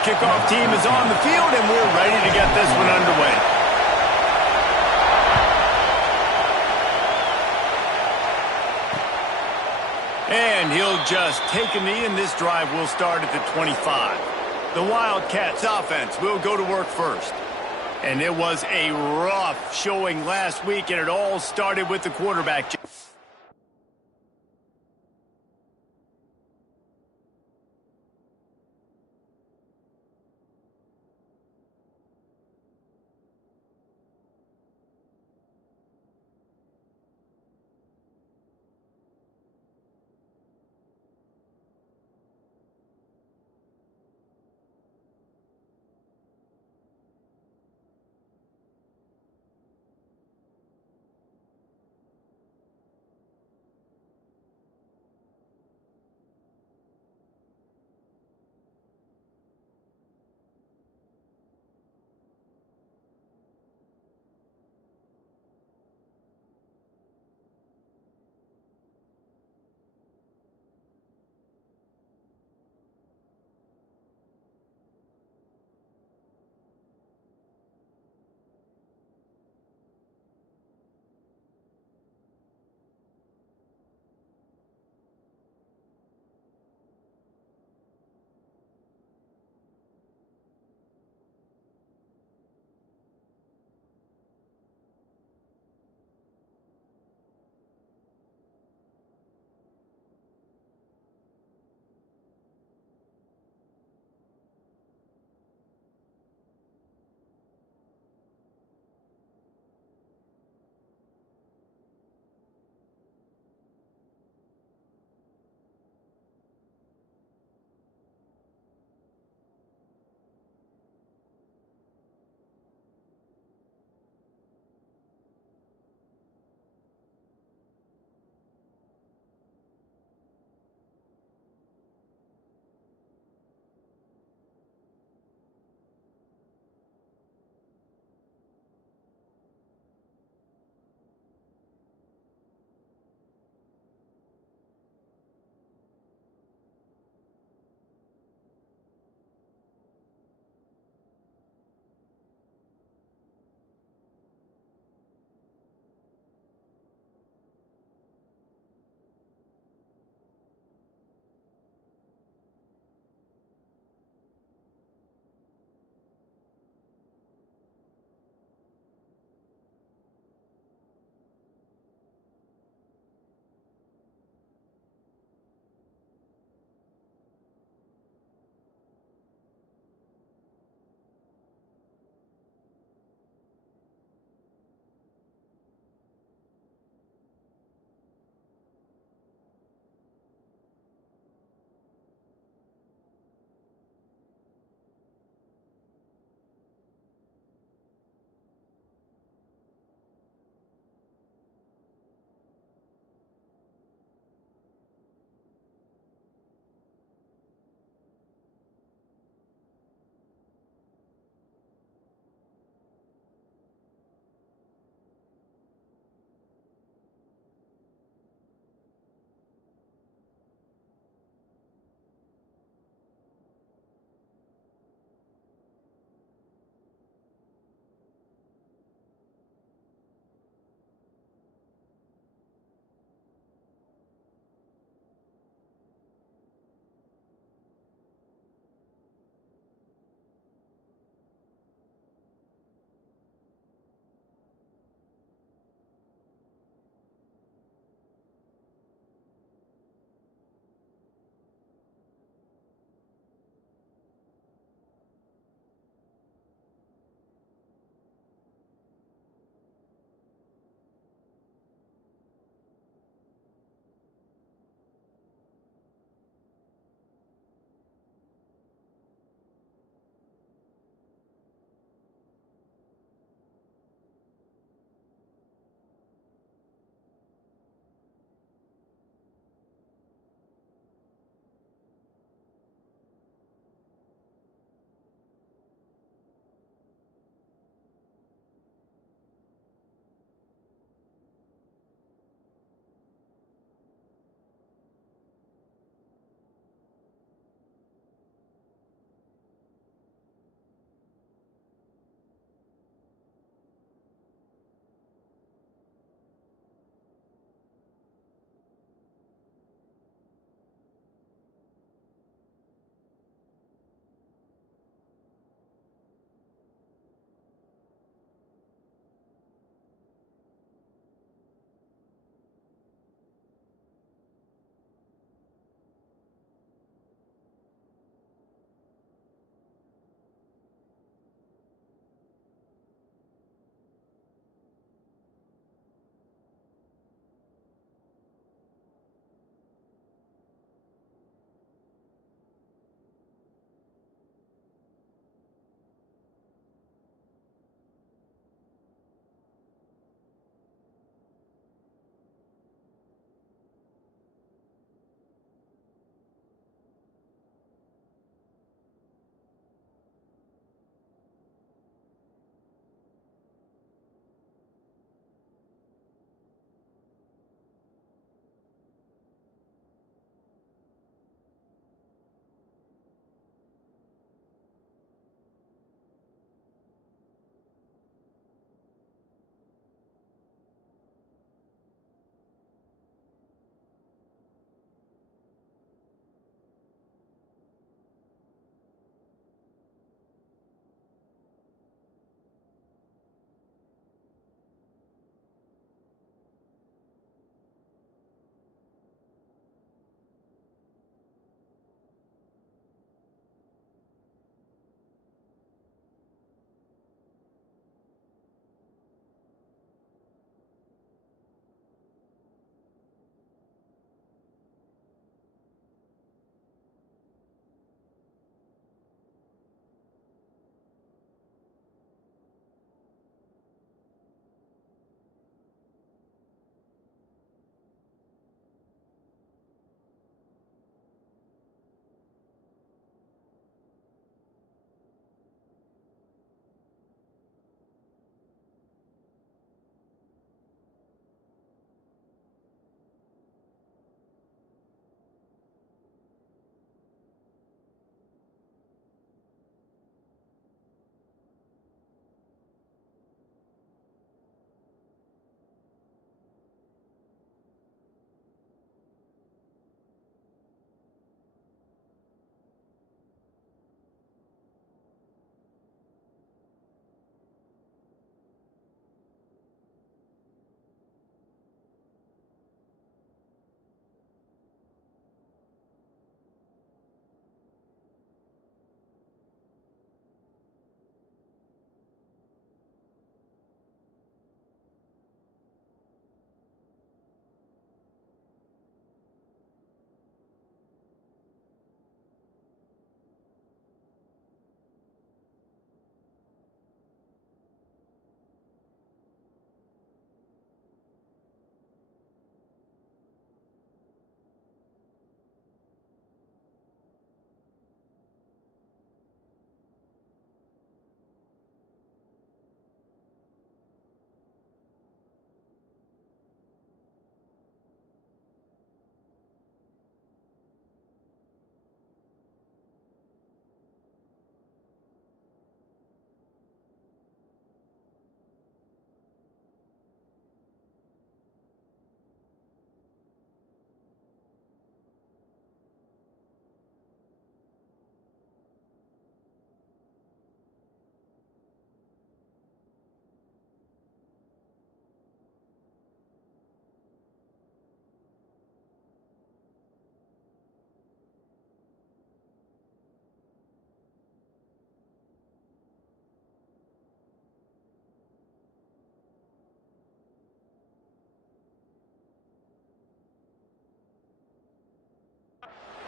Kickoff team is on the field, and we're ready to get this one underway. And he'll just take a knee, and this drive will start at the 25. The Wildcats offense will go to work first. And it was a rough showing last week, and it all started with the quarterback.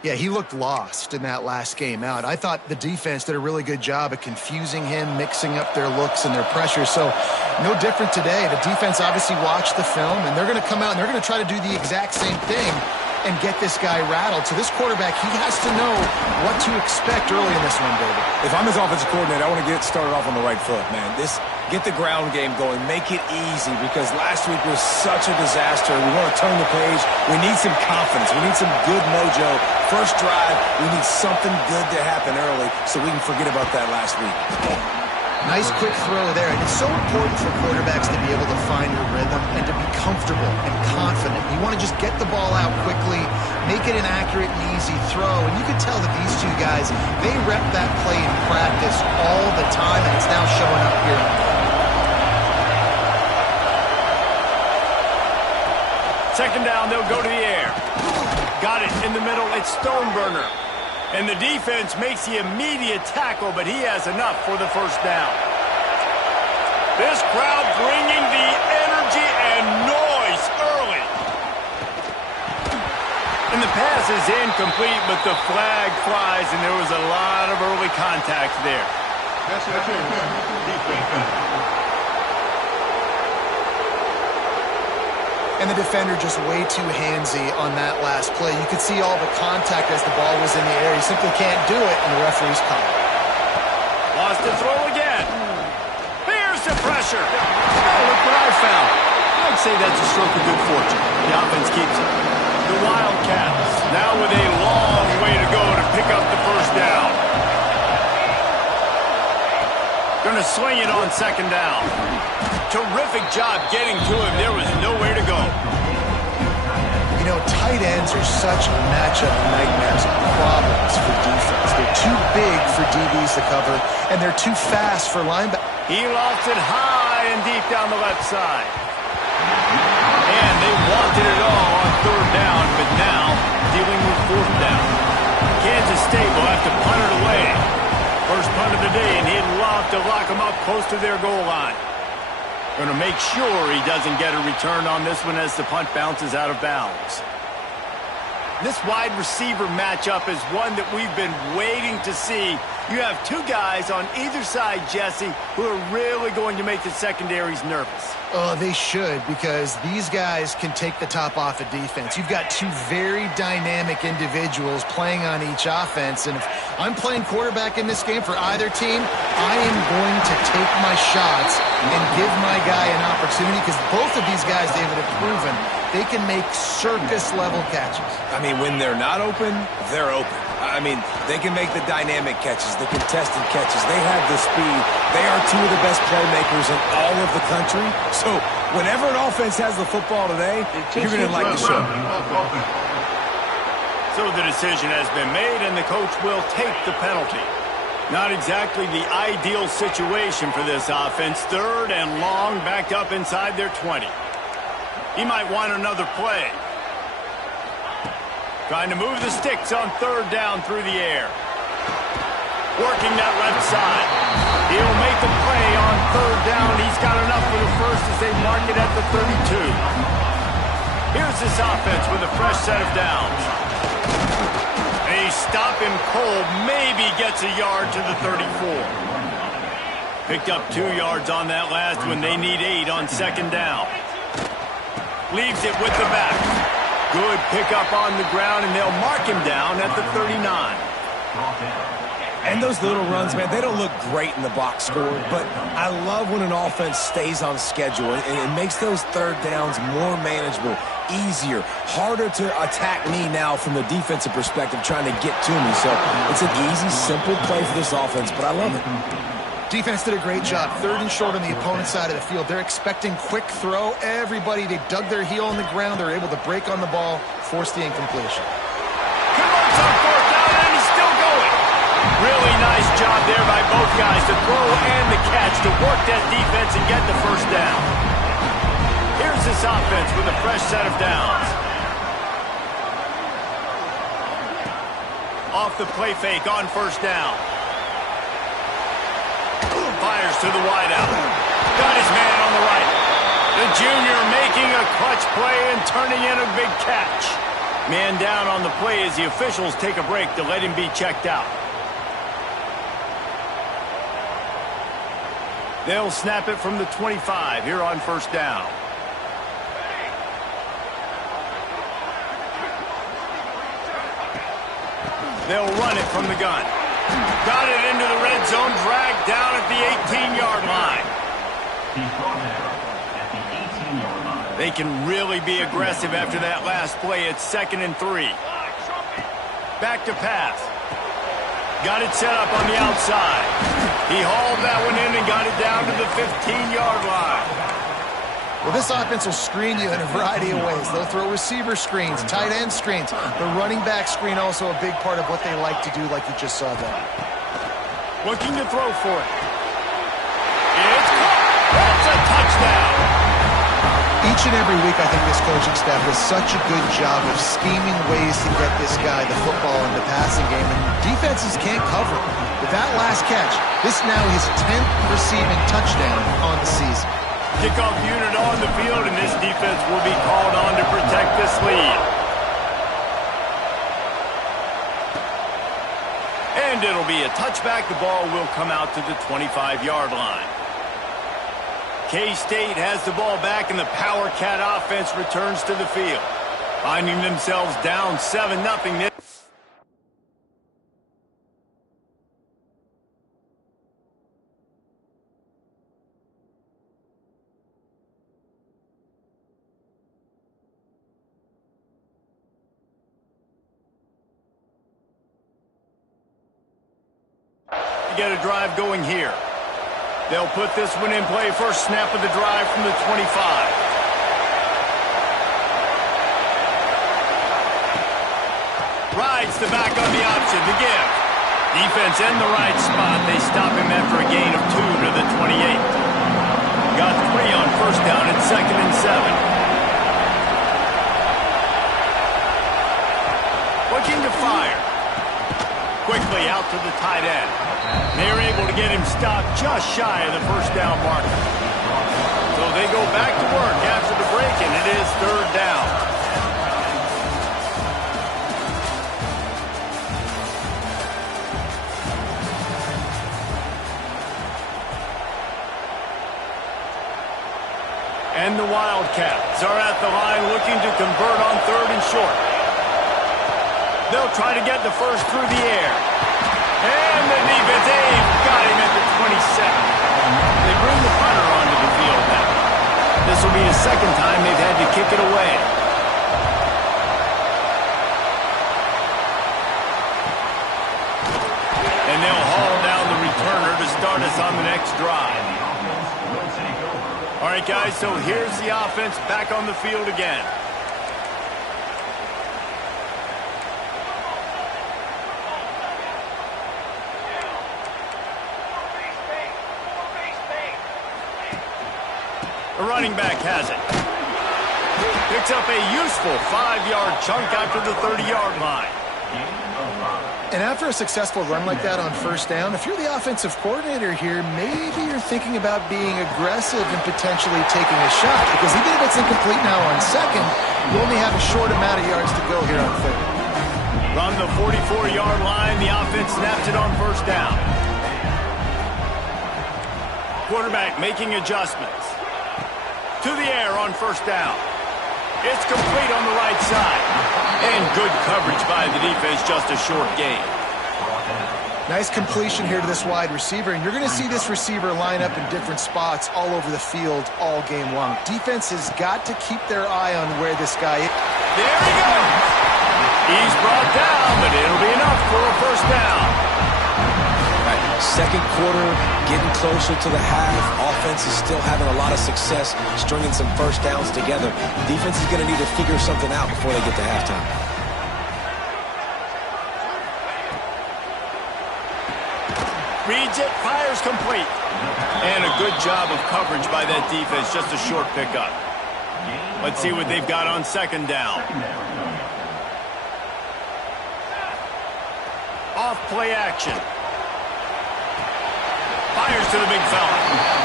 Yeah, he looked lost in that last game out. I thought the defense did a really good job of confusing him, mixing up their looks and their pressure. So no different today. The defense obviously watched the film, and they're going to come out and they're going to try to do the exact same thing and get this guy rattled. So this quarterback, he has to know what to expect early in this one, David. If I'm his offensive coordinator, I want to get started off on the right foot, man. Get the ground game going. Make it easy, because last week was such a disaster. We want to turn the page. We need some confidence. We need some good mojo. First drive, we need something good to happen early so we can forget about that last week. Nice quick throw there, and it's so important for quarterbacks to be able to find a rhythm and to be comfortable and confident. You want to just get the ball out quickly, make it an accurate and easy throw, and you can tell that these two guys, they rep that play in practice all the time, and it's now showing up here on the field. Second down, they'll go to the air. Got it in the middle, it's Stoneburner. And the defense makes the immediate tackle, but he has enough for the first down. This crowd bringing the energy and noise early. And the pass is incomplete, but the flag flies, and there was a lot of early contact there. And the defender just way too handsy on that last play. You could see all the contact as the ball was in the air. He simply can't do it, and the referee's caught it. Wants to throw again. Here's the pressure. Oh, look what I found. I'd say that's a stroke of good fortune. The offense keeps it. The Wildcats now with a long way to go to pick up the first down. Going to swing it on second down. Terrific job getting to him. There was nowhere to go. You know, tight ends are such matchup nightmares and problems for defense. They're too big for DBs to cover, and they're too fast for linebackers. He lofts it high and deep down the left side. And they wanted it all on third down, but now dealing with fourth down. Kansas State will have to punt it away. First punt of the day, and he'd love to lock them up close to their goal line. Going to make sure he doesn't get a return on this one as the punt bounces out of bounds. This wide receiver matchup is one that we've been waiting to see. You have two guys on either side, Jesse, who are really going to make the secondaries nervous. Oh, they should, because these guys can take the top off of defense. You've got two very dynamic individuals playing on each offense, and if I'm playing quarterback in this game for either team, I am going to take my shots and give my guy an opportunity, because both of these guys, David, have proven they can make circus-level catches. I mean, when they're not open, they're open. I mean, they can make the dynamic catches, the contested catches. They have the speed. They are two of the best playmakers in all of the country. So whenever an offense has the football today, you're going to like the show. So the decision has been made, and the coach will take the penalty. Not exactly the ideal situation for this offense. Third and long, backed up inside their 20. He might want another play. Trying to move the sticks on third down through the air. Working that left side. He'll make the play on third down. He's got enough for the first as they mark it at the 32. Here's this offense with a fresh set of downs. They stop him cold. Maybe gets a yard to the 34. Picked up 2 yards on that last one. They need 8 on second down. Leaves it with the back. Good pickup on the ground, and they'll mark him down at the 39. And those little runs, man, they don't look great in the box score, but I love when an offense stays on schedule, and it makes those third downs more manageable, easier, harder to attack me now from the defensive perspective trying to get to me. So it's an easy, simple play for this offense, but I love it. Defense did a great job. Third and short on the opponent's side of the field. They're expecting quick throw. Everybody, they dug their heel on the ground. They're able to break on the ball, force the incompletion. Converts on fourth down, and he's still going. Really nice job there by both guys to throw and the catch to work that defense and get the first down. Here's this offense with a fresh set of downs. Off the play fake on first down. Fires to the wideout. Got his man on the right. The junior making a clutch play and turning in a big catch. Man down on the play as the officials take a break to let him be checked out. They'll snap it from the 25 here on first down. They'll run it from the gun. Got it into the red zone, dragged down at the 18-yard line. They can really be aggressive after that last play. It's 2nd and 3. Back to pass. Got it set up on the outside. He hauled that one in and got it down to the 15-yard line. Well, this offense will screen you in a variety of ways. They'll throw receiver screens, tight end screens. The running back screen also a big part of what they like to do, like you just saw there. Looking to throw for it. It's caught. That's a touchdown. Each and every week, I think this coaching staff does such a good job of scheming ways to get this guy the football in the passing game, and defenses can't cover it. With that last catch, this now his 10th receiving touchdown on the season. Kickoff unit on the field, and this defense will be called on to protect this lead. And it'll be a touchback. The ball will come out to the 25-yard line. K-State has the ball back, and the Power Cat offense returns to the field. Finding themselves down 7-0. Get a drive going here. They'll put this one in play. First snap of the drive from the 25. Rides the back on the option to give. Defense in the right spot. They stop him after a gain of 2 to the 28. Got 3 on first down at 2nd and 7. Looking to fire. Quickly out to the tight end. They're able to get him stopped just shy of the first down marker. So they go back to work after the break, and it is 3rd down. And the Wildcats are at the line looking to convert on 3rd and short. They'll try to get the first through the air. And the defense, they've got him at the 27. They bring the punter onto the field now. This will be the 2nd time they've had to kick it away. And they'll haul down the returner to start us on the next drive. All right, guys, so here's the offense back on the field again. The running back has it. Picks up a useful 5-yard chunk after the 30-yard line. And after a successful run like that on first down, if you're the offensive coordinator here, maybe you're thinking about being aggressive and potentially taking a shot, because even if it's incomplete now on 2nd, you only have a short amount of yards to go here on 3rd. From the 44-yard line, the offense snaps it on first down. Quarterback making adjustments. To the air on first down. It's complete on the right side. And good coverage by the defense, just a short gain. Nice completion here to this wide receiver, and you're going to see this receiver line up in different spots all over the field all game long. Defense has got to keep their eye on where this guy is. There he goes. He's brought down, but it'll be enough for a first down. Second quarter, getting closer to the half. Offense is still having a lot of success stringing some first downs together. Defense is going to need to figure something out before they get to halftime. Reads it, fires complete. And a good job of coverage by that defense, just a short pickup. Let's see what they've got on 2nd down. Off play action. Fires to the big fella.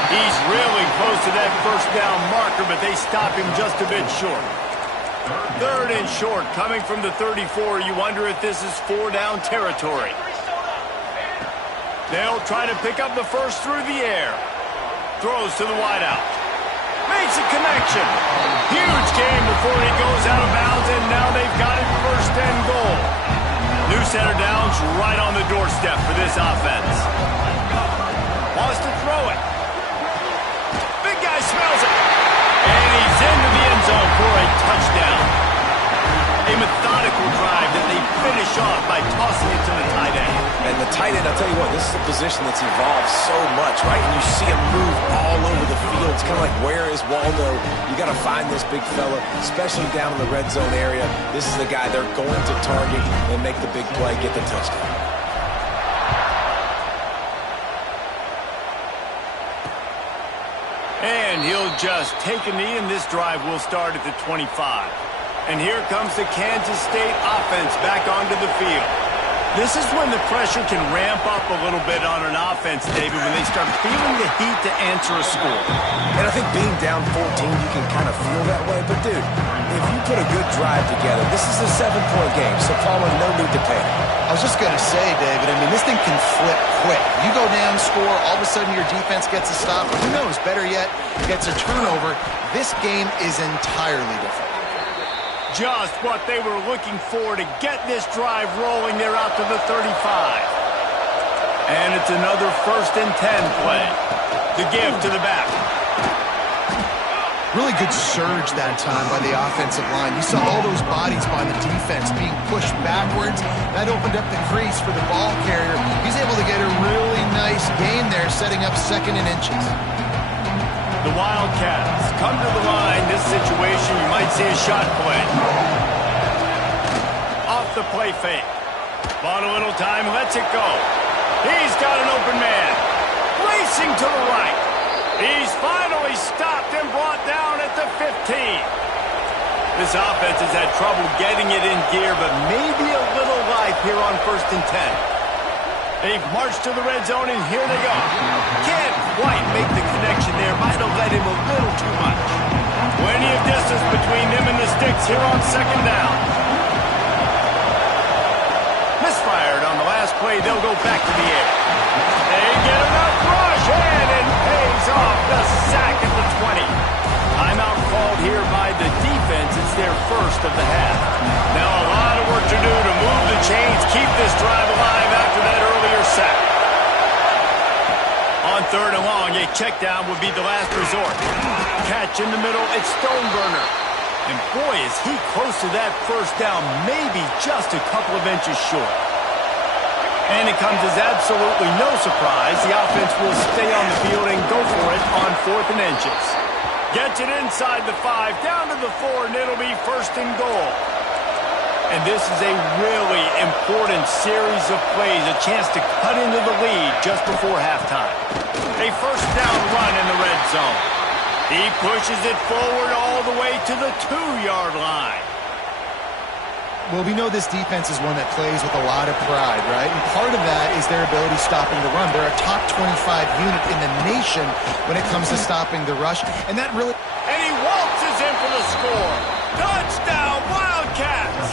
He's really close to that first down marker, but they stop him just a bit short. Third and short, coming from the 34. You wonder if this is 4-down territory. They'll try to pick up the first through the air. Throws to the wideout. Makes a connection. Huge game before he goes out of bounds, and now they've got it first and goal. New center downs right on the doorstep for this offense. Wants to throw it. Big guy smells it. And he's into the end zone for a touchdown. A methodical drive that they finish off by tossing it to the tight end. And the tight end, I'll tell you what, this is a position that's evolved so much, right? And you see him move all over the field. It's kind of like, where is Waldo? You got to find this big fella, especially down in the red zone area. This is the guy they're going to target and make the big play, get the touchdown. And he'll just take a knee, and this drive will start at the 25. And here comes the Kansas State offense back onto the field. This is when the pressure can ramp up a little bit on an offense, David, when they start feeling the heat to answer a score. And I think being down 14, you can kind of feel that way. But, dude, if you put a good drive together, this is a 7-point game, so Palmer, no need to panic. I was just going to say, David, I mean, this thing can flip quick. You go down, score, all of a sudden your defense gets a stop, or who knows, better yet, gets a turnover. This game is entirely different. Just what they were looking for to get this drive rolling. They're out to the 35. And it's another 1st and 10 play. The give to the back. Really good surge that time by the offensive line. You saw all those bodies by the defense being pushed backwards. That opened up the crease for the ball carrier. He's able to get a really nice gain there, setting up 2nd and inches. The Wildcats come to the line. This situation, you might see a shot play. Off the play fake. Bought a little time, lets it go. He's got an open man. Racing to the right. He's finally stopped and brought down at the 15. This offense has had trouble getting it in gear, but maybe a little life here on 1st and 10. They've marched to the red zone, and here they go. Can't quite make the connection there. Might have led him a little too much. Plenty of distance between them and the sticks here on 2nd down. Misfired on the last play. They'll go back to the air. They get enough rush, and it pays off the sack at the 20. Timeout called here by the defense. It's their first of the half. Now a lot of work to do to move the chains, keep this drive alive after that earlier sack. On 3rd and long, a check down would be the last resort. Catch in the middle, it's Stoneburner. And boy, is he close to that 1st down, maybe just a couple of inches short. And it comes as absolutely no surprise. The offense will stay on the field and go for it on 4th and inches. Gets it inside the 5, down to the 4, and it'll be 1st and goal. And this is a really important series of plays, a chance to cut into the lead just before halftime. A 1st down run in the red zone. He pushes it forward all the way to the 2-yard line. Well, we know this defense is one that plays with a lot of pride, right? And part of that is their ability stopping the run. They're a top 25 unit in the nation when it comes to stopping the rush. And that really... And he waltzes in for the score. Touchdown, Wildcats!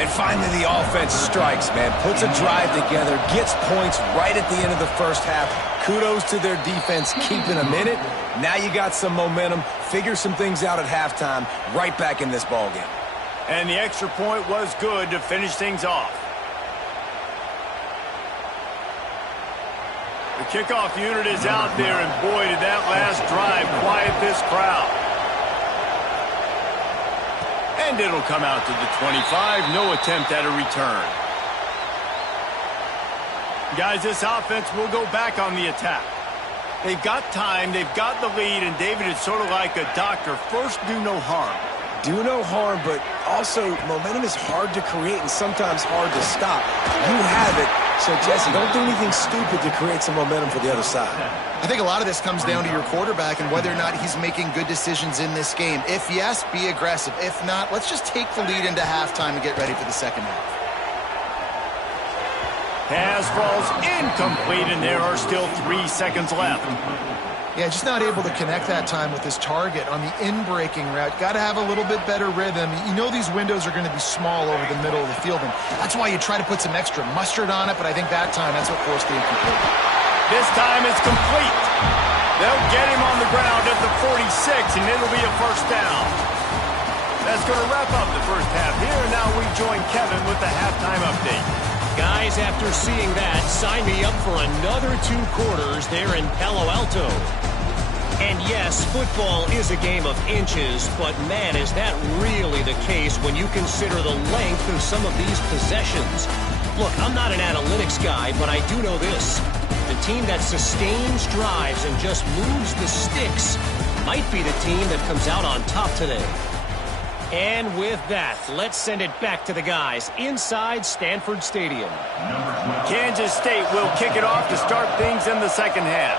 And finally the offense strikes, man. Puts a drive together, gets points right at the end of the 1st half. Kudos to their defense keeping them in it. Now you got some momentum. Figure some things out at halftime. Right back in this ballgame. And the extra point was good to finish things off. The kickoff unit is out there, and boy, did that last drive quiet this crowd. And it'll come out to the 25. No attempt at a return. Guys, this offense will go back on the attack. They've got time, they've got the lead, and David, it's sort of like a doctor. First, do no harm. Do no harm, but also momentum is hard to create and sometimes hard to stop. You have it, so Jesse, don't do anything stupid to create some momentum for the other side. I think a lot of this comes down to your quarterback and whether or not he's making good decisions in this game. If yes, be aggressive. If not, let's just take the lead into halftime and get ready for the 2nd half. Pass falls incomplete, and there are still 3 seconds left. Yeah, just not able to connect that time with his target on the in-breaking route. Got to have a little bit better rhythm. You know these windows are going to be small over the middle of the field, and that's why you try to put some extra mustard on it, but I think that time, that's what forced the incomplete. This time it's complete. They'll get him on the ground at the 46, and it'll be a first down. That's going to wrap up the first half here. Now we join Kevin with the halftime update. Guys, after seeing that, sign me up for another 2 quarters there in Palo Alto. And yes, football is a game of inches, but man, is that really the case when you consider the length of some of these possessions. Look, I'm not an analytics guy, but I do know this. The team that sustains drives and just moves the sticks might be the team that comes out on top today. And with that, let's send it back to the guys inside Stanford Stadium. Kansas State will kick it off to start things in the second half.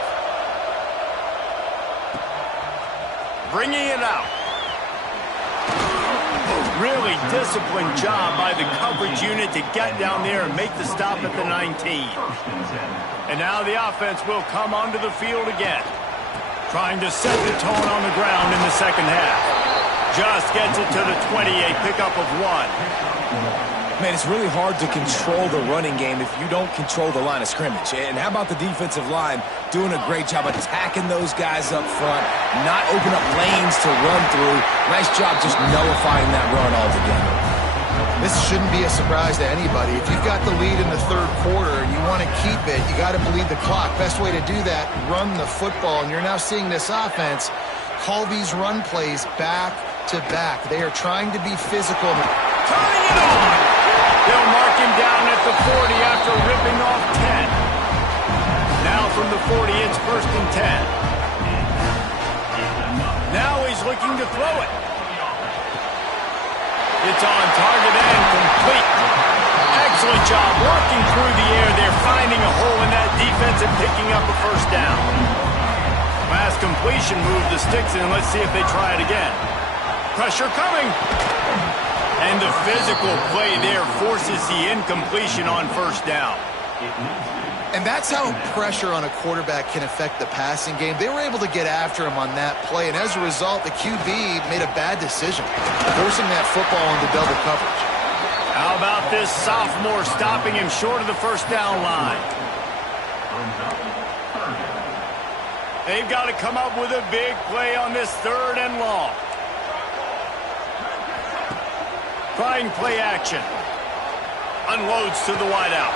Bringing it out. Really disciplined job by the coverage unit to get down there and make the stop at the 19. And now the offense will come onto the field again, trying to set the tone on the ground in the second half. Just gets it to the 20, a pickup of 1. Man, it's really hard to control the running game if you don't control the line of scrimmage. And how about the defensive line doing a great job attacking those guys up front, not open up lanes to run through. Nice job just nullifying that run altogether. This shouldn't be a surprise to anybody. If you've got the lead in the third quarter and you want to keep it, you got to bleed the clock. Best way to do that, run the football. And you're now seeing this offense call these run plays back to back. They are trying to be physical. Turning it on! They'll mark him down at the 40 after ripping off 10. Now from the 40, it's 1st and 10. Now he's looking to throw it. It's on target and complete. Excellent job working through the air. They're finding a hole in that defense and picking up a first down. Last completion moved the sticks in. Let's see if they try it again. Pressure coming. And the physical play there forces the incompletion on first down. And that's how pressure on a quarterback can affect the passing game. They were able to get after him on that play, and as a result, the QB made a bad decision, forcing that football into double coverage. How about this sophomore stopping him short of the first down line? They've got to come up with a big play on this 3rd and long. Trying play action. Unloads to the wideout.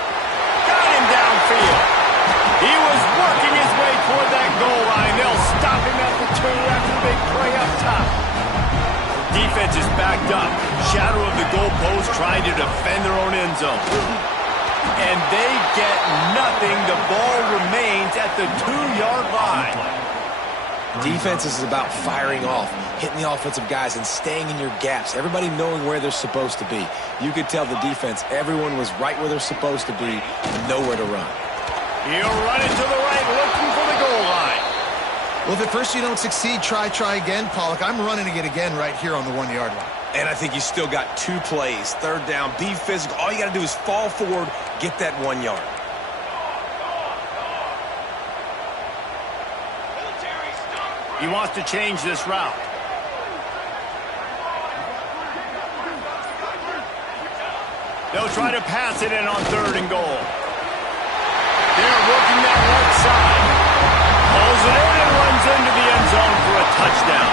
Got him downfield. He was working his way toward that goal line. They'll stop him at the 2 after the big play up top. Defense is backed up. Shadow of the goalpost trying to defend their own end zone. And they get nothing. The ball remains at the 2-yard line. Defense is about firing off, hitting the offensive guys and staying in your gaps. Everybody knowing where they're supposed to be. You could tell the defense, everyone was right where they're supposed to be, nowhere to run. He'll run it to the right, looking for the goal line. Well, if at first you don't succeed, try again, Pollock. I'm running it again right here on the 1-yard line. And I think you still got 2 plays. 3rd down, be physical. All you got to do is fall forward, get that 1 yard. He wants to change this route. They'll try to pass it in on 3rd and goal. They're working that right side. Pulls it in and runs into the end zone for a touchdown.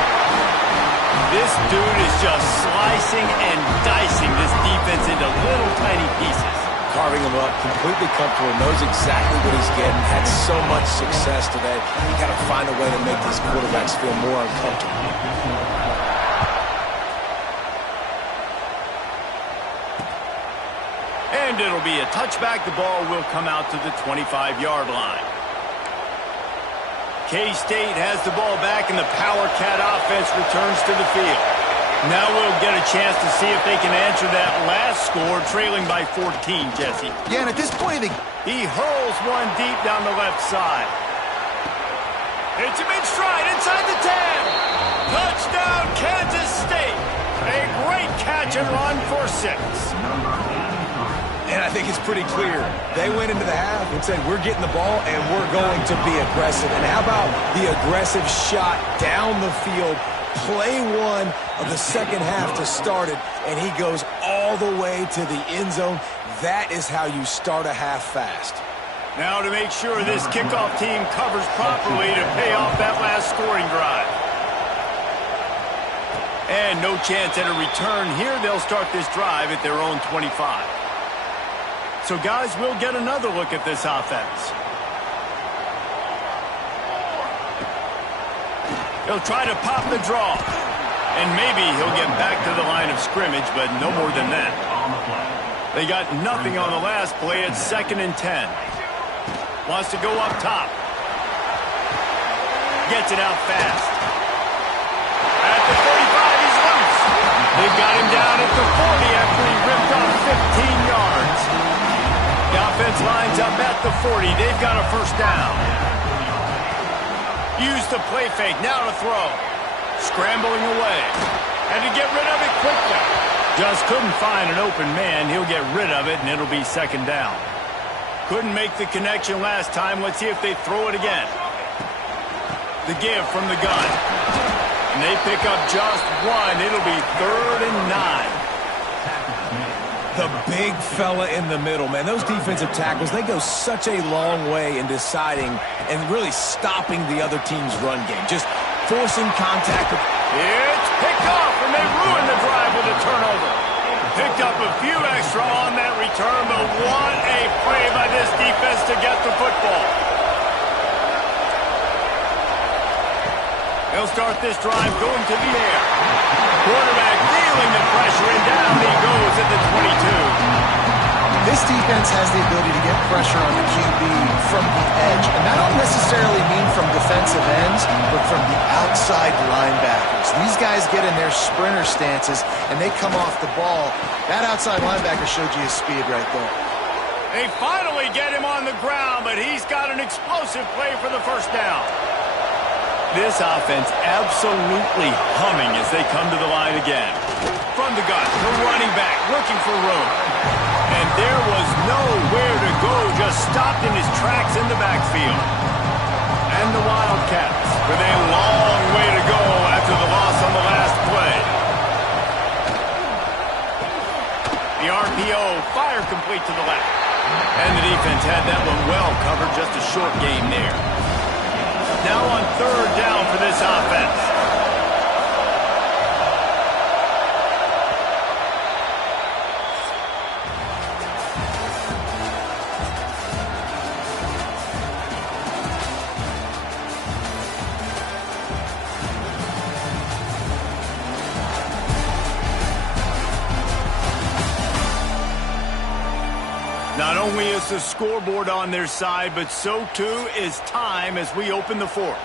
This dude is just slicing and dicing this defense into little tiny pieces. Carving him up, completely comfortable, knows exactly what he's getting, had so much success today. You got to find a way to make these quarterbacks feel more uncomfortable. And it'll be a touchback. The ball will come out to the 25-yard line. K-State has the ball back, and the Power Cat offense returns to the field. Now we'll get a chance to see if they can answer that last score, trailing by 14, Jesse. Yeah, and at this point, he hurls one deep down the left side. It's a big stride inside the 10. Touchdown, Kansas State. A great catch and run for 6. And I think it's pretty clear. They went into the half and said, we're getting the ball and we're going to be aggressive. And how about the aggressive shot down the field? Play one of the second half to start it, and he goes all the way to the end zone. That is how you start a half fast. Now to make sure this kickoff team covers properly to pay off that last scoring drive. And no chance at a return here. They'll start this drive at their own 25. So, guys, we'll get another look at this offense. He'll try to pop the draw. And maybe he'll get back to the line of scrimmage, but no more than that. They got nothing on the last play. It's 2nd and 10. Wants to go up top. Gets it out fast. At the 45, he's loose. They've got him down at the 40 after he ripped off 15 yards. The offense lines up at the 40. They've got a first down. Use the play fake. Now to throw. Scrambling away. And to get rid of it quickly. Just couldn't find an open man. He'll get rid of it, and it'll be 2nd down. Couldn't make the connection last time. Let's see if they throw it again. The give from the gun. And they pick up just one. It'll be 3rd and 9. The big fella in the middle, man. Those defensive tackles, they go such a long way in deciding and really stopping the other team's run game. Just forcing contact. It's picked off, and they ruin the drive with a turnover. Picked up a few extra on that return, but what a play by this defense to get the football. They'll start this drive going to the air. Quarterback feeling the pressure, and down he goes at the 22. This defense has the ability to get pressure on the QB from the edge. And that don't necessarily mean from defensive ends, but from the outside linebackers. These guys get in their sprinter stances, and they come off the ball. That outside linebacker showed you his speed right there. They finally get him on the ground, but he's got an explosive play for the first down. This offense absolutely humming as they come to the line again. From the gun, the running back looking for room. And there was nowhere to go, just stopped in his tracks in the backfield. And the Wildcats with a long way to go after the loss on the last play. The RPO, fire complete to the left. And the defense had that one well covered, just a short game there. Now on 3rd down for this offense. Not only is the scoreboard on their side, but so too is time as we open the 4th.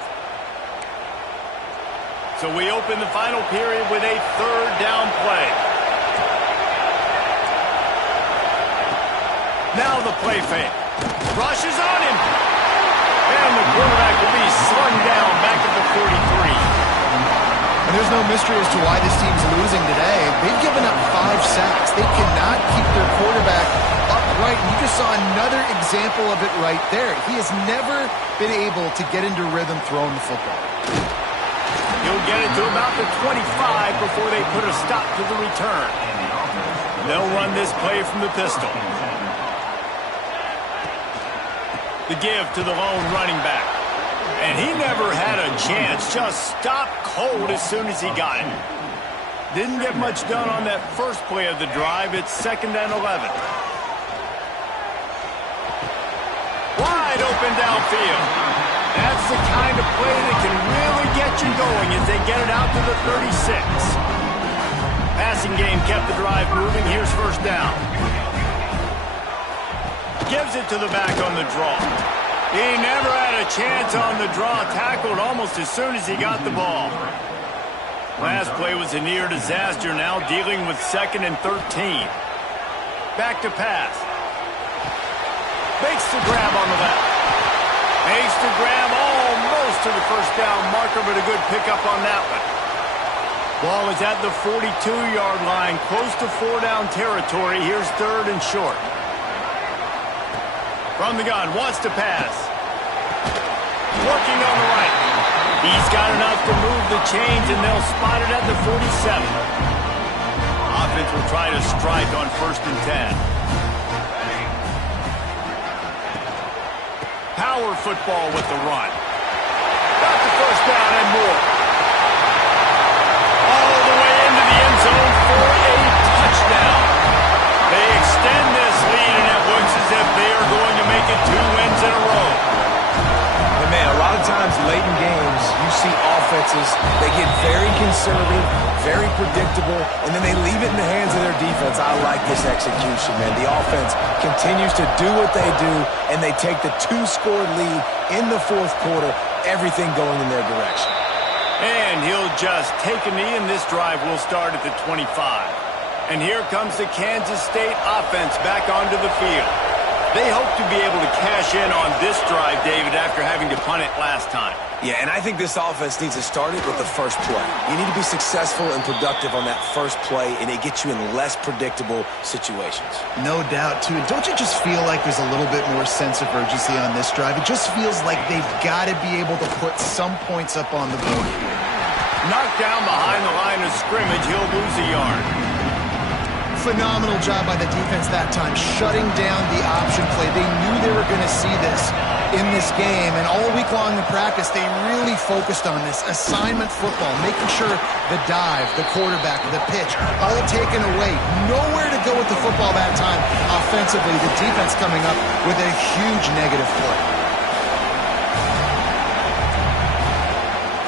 So we open the final period with a 3rd down play. Now the play fake. Rushes on him. And the quarterback will be slung down back at the 43. And there's no mystery as to why this team's losing today. They've given up 5 sacks. They cannot keep their quarterback upright. You just saw another example of it right there. He has never been able to get into rhythm throwing the football. He'll get it to about the 25 before they put a stop to the return. They'll run this play from the pistol. The give to the lone running back. And he never had a chance. Just stopped cold as soon as he got it. Didn't get much done on that first play of the drive. It's 2nd and 11. Wide open downfield. That's the kind of play that can really get you going as they get it out to the 36. Passing game kept the drive moving. Here's 1st down. Gives it to the back on the draw. He never had a chance on the draw. Tackled almost as soon as he got the ball. Last play was a near disaster. Now dealing with 2nd and 13. Back to pass. Makes the grab on the left. Makes the grab almost to the first down marker, but a good pickup on that one. Ball is at the 42-yard line, close to 4-down territory. Here's 3rd and short. From the gun, wants to pass. Working on the right. He's got enough to move the chains, and they'll spot it at the 47. Offense will try to strike on 1st and 10. Power football with the run. Got the 1st down and more. All the way into the end zone for a touchdown. They extend this lead, and it looks as if they are going to make it 2 wins in a row. And man, a lot of times late in games, you see offenses, they get very conservative, very predictable, and then they leave it in the hands of their defense. I like this execution, man. The offense continues to do what they do, and they take the 2-score lead in the 4th quarter, everything going in their direction. And he'll just take a knee, and this drive will start at the 25. And here comes the Kansas State offense back onto the field. They hope to be able to cash in on this drive, David, after having to punt it last time. Yeah, and I think this offense needs to start it with the first play. You need to be successful and productive on that first play, and it gets you in less predictable situations. No doubt, too. And don't you just feel like there's a little bit more sense of urgency on this drive? It just feels like they've got to be able to put some points up on the board. Knocked down behind the line of scrimmage, he'll lose a yard. Phenomenal job by the defense that time, shutting down the option play. They knew they were going to see this in this game, and all week long in practice, they really focused on this assignment football, making sure the dive, the quarterback, the pitch, all taken away. Nowhere to go with the football that time offensively. The defense coming up with a huge negative play.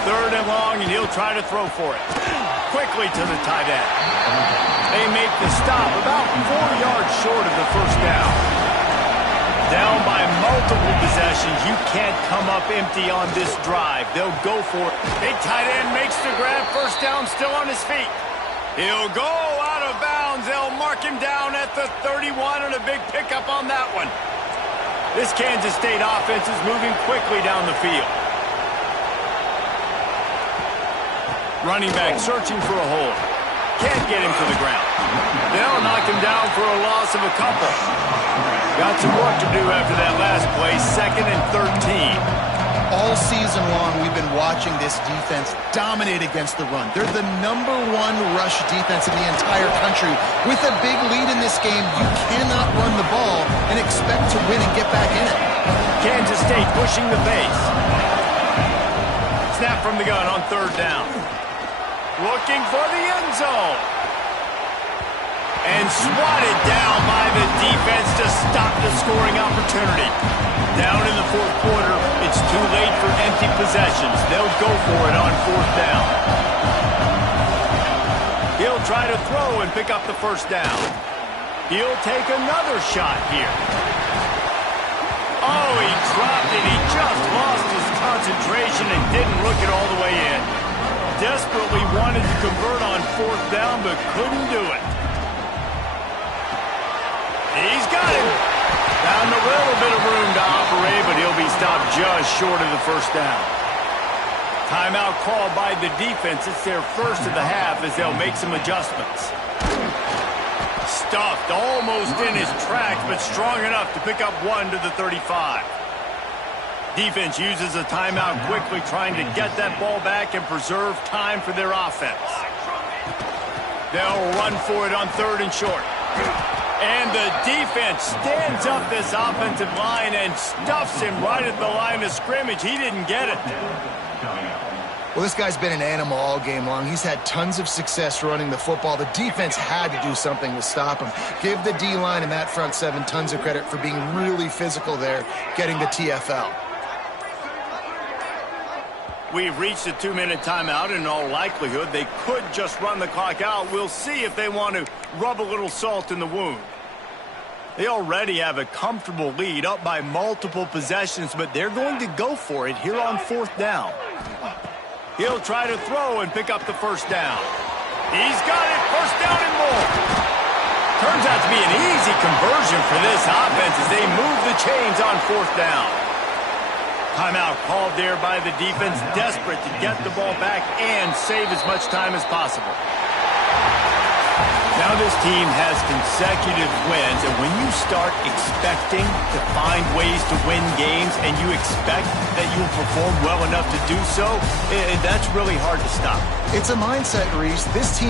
3rd and long, and he'll try to throw for it. Quickly to the tight end. They make the stop about 4 yards short of the 1st down. Down by multiple possessions. You can't come up empty on this drive. They'll go for it. Big tight end makes the grab. 1st down, still on his feet. He'll go out of bounds. They'll mark him down at the 31, and a big pickup on that one. This Kansas State offense is moving quickly down the field. Running back searching for a hole. Can't get him to the ground. They'll knock him down for a loss of a couple. Got some work to do after that last play. 2nd and 13. All season long, we've been watching this defense dominate against the run. They're the #1 rush defense in the entire country. With a big lead in this game, you cannot run the ball and expect to win and get back in it. Kansas State pushing the pace. Snap from the gun on 3rd down. Looking for the end zone. And swatted down by the defense to stop the scoring opportunity. Down in the 4th quarter, it's too late for empty possessions. They'll go for it on 4th down. He'll try to throw and pick up the 1st down. He'll take another shot here. Oh, he dropped it. He just lost his concentration and didn't look it all the way in. Desperately wanted to convert on 4th down, but couldn't do it. He's got him. Found a little bit of room to operate, but he'll be stopped just short of the 1st down. Timeout called by the defense. It's their 1st of the half as they'll make some adjustments. Stuffed almost in his tracks, but strong enough to pick up 1 to the 35. Defense uses a timeout quickly, trying to get that ball back and preserve time for their offense. They'll run for it on 3rd and short. And the defense stands up this offensive line and stuffs him right at the line of scrimmage. He didn't get it. Well, this guy's been an animal all game long. He's had tons of success running the football. The defense had to do something to stop him. Give the D-line and that front 7 tons of credit for being really physical there, getting the TFL. We've reached a 2-minute timeout. In all likelihood, they could just run the clock out. We'll see if they want to rub a little salt in the wound. They already have a comfortable lead, up by multiple possessions, but they're going to go for it here on 4th down. He'll try to throw and pick up the 1st down. He's got it, 1st down and more. Turns out to be an easy conversion for this offense as they move the chains on 4th down. Timeout called there by the defense, desperate to get the ball back and save as much time as possible. Now Now this team has consecutive wins, and when you start expecting to find ways to win games and you expect that you will perform well enough to do so, that's really hard to stop. It's a mindset, Reese. This team